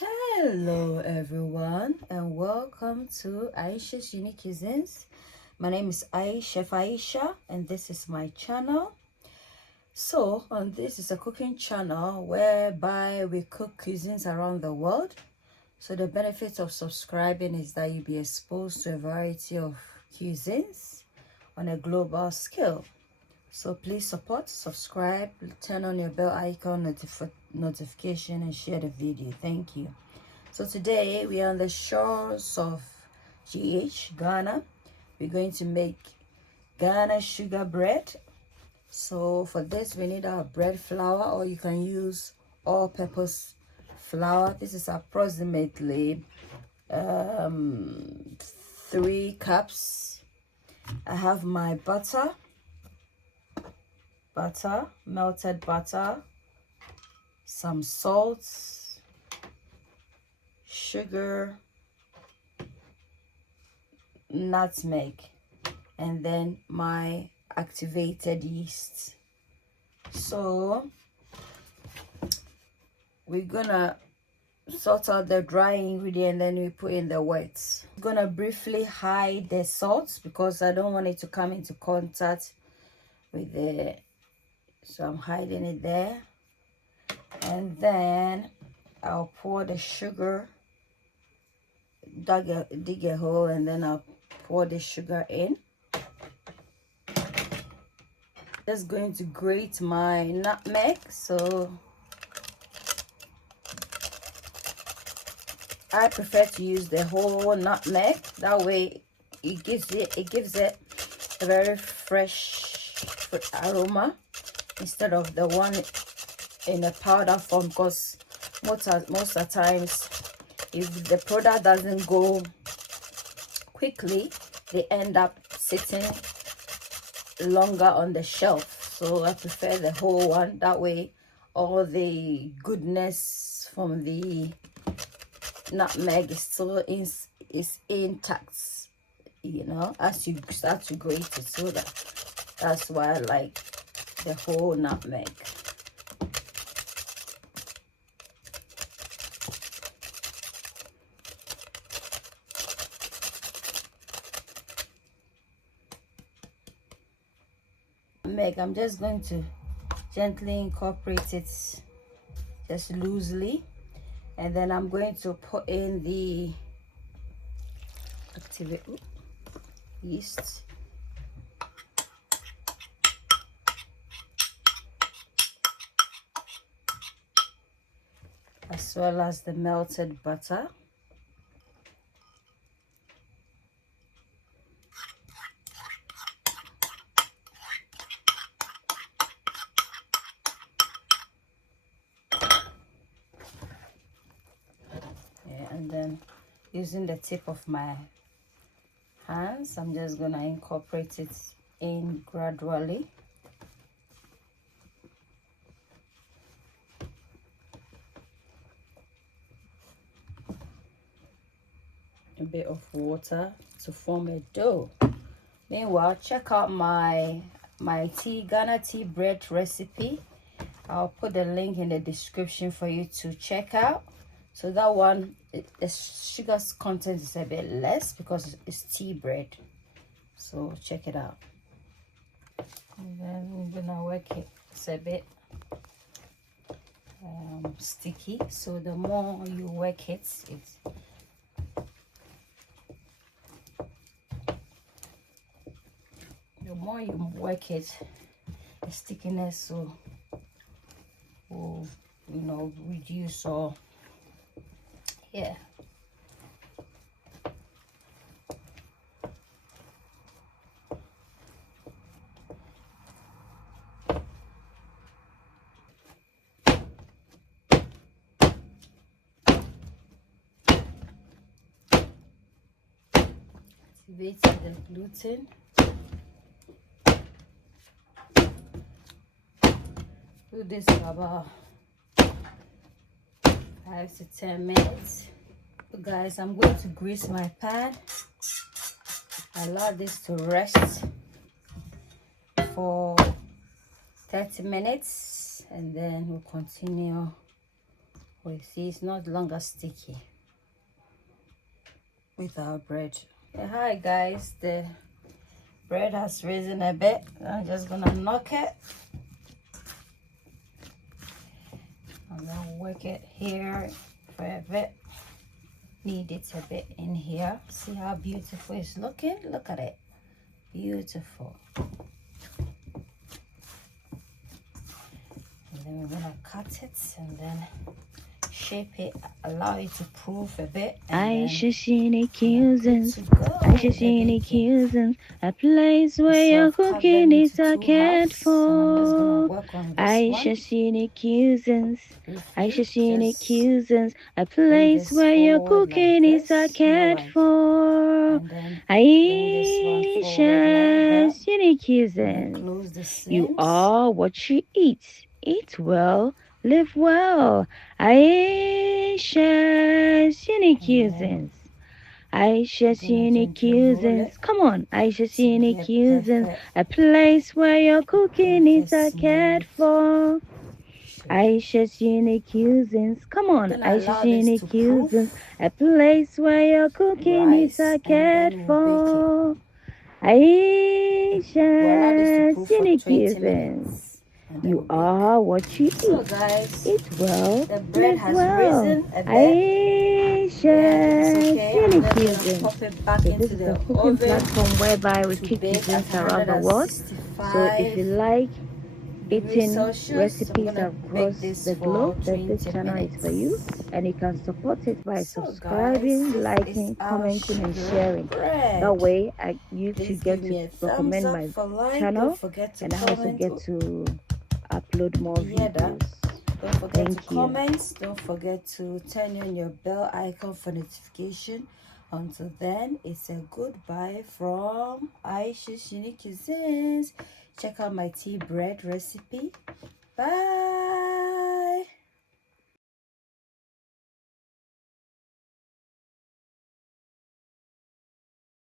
Hello everyone and welcome to Ayesha's Unique Cuisines. My name is Ayesha and this is my channel. So this is a cooking channel whereby we cook cuisines around the world. So the benefit of subscribing is that you'll be exposed to a variety of cuisines on a global scale. So please support, subscribe, turn on your bell icon notification and share the video. Thank you. So today we are on the shores of Ghana. We're going to make Ghana sugar bread. So for this we need our bread flour, or you can use all-purpose flour. This is approximately 3 cups. I have my butter, melted butter, some salt, sugar, nutmeg, and then my activated yeast. So we're gonna sort out the dry ingredient, then we put in the wet. I'm gonna briefly hide the salt because I don't want it to come into contact with the, so I'm hiding it there. And then I'll pour the sugar, dig a hole, and then I'll pour the sugar in. Just going to grate my nutmeg. So I prefer to use the whole nutmeg. That way it gives it a very fresh aroma instead of the one in a powder form, because most of the times if the product doesn't go quickly, they end up sitting longer on the shelf. So I prefer the whole one. That way all the goodness from the nutmeg is still is intact, you know, as you start to grate it. So that's why I like the whole nutmeg. I'm just going to gently incorporate it just loosely, and then I'm going to put in the yeast, as well as the melted butter. And then using the tip of my hands, I'm just gonna incorporate it in gradually. A bit of water to form a dough. Meanwhile, check out my Ghana tea bread recipe. I'll put the link in the description for you to check out. So that one, the sugar content is a bit less because it's tea bread. So check it out. And then we're gonna work it. It's a bit sticky. So the more you work it, the more you work it, the stickiness will you know, reduce. Or yeah, activate the gluten. Do this for about 5 to 10 minutes. So guys, I'm going to grease my pan. Allow this to rest for 30 minutes and then we'll continue Wait, see, it's not longer sticky with our bread. Hi guys, the bread has risen a bit. I'm just gonna knock it and then work it here for a bit. Knead it a bit in here. See how beautiful it's looking? Look at it. Beautiful. And then we're gonna cut it and then shape it, allow it to proof a bit. Ayesha Cuisine, Ayesha Cuisine, a place where your cooking is cared for. Ayesha Cuisine, Ayesha Cuisine, a place where your cooking is cared for. Ayesha Cuisine, you are what you eat. Eat well, live well. Ayesha's unique cuisines. Ayesha's unique cuisines. Come on, Ayesha's unique cuisines. A place where your cooking is cared for. Ayesha's unique cuisines. Come on, Ayesha's unique cuisines. A place where your cooking is cared for. Ayesha's unique cuisines. You are what you eat. So guys, eat well, the bread live has well. risen a bit. Ayesha's Okay, cuisine. pop it back So into this is the a cooking oven platform whereby we cook bake cuisines at around the world. So if you like eating recipes across the globe, then this channel is for you, and you can support it by subscribing, guys, liking, commenting, and sharing. That way YouTube get to recommend my channel, and I also get to upload more videos. Don't forget to comment. Don't forget to turn on your bell icon for notification. Until then, it's a goodbye from Ayesha's Unique Cuisines. Check out my tea bread recipe. Bye.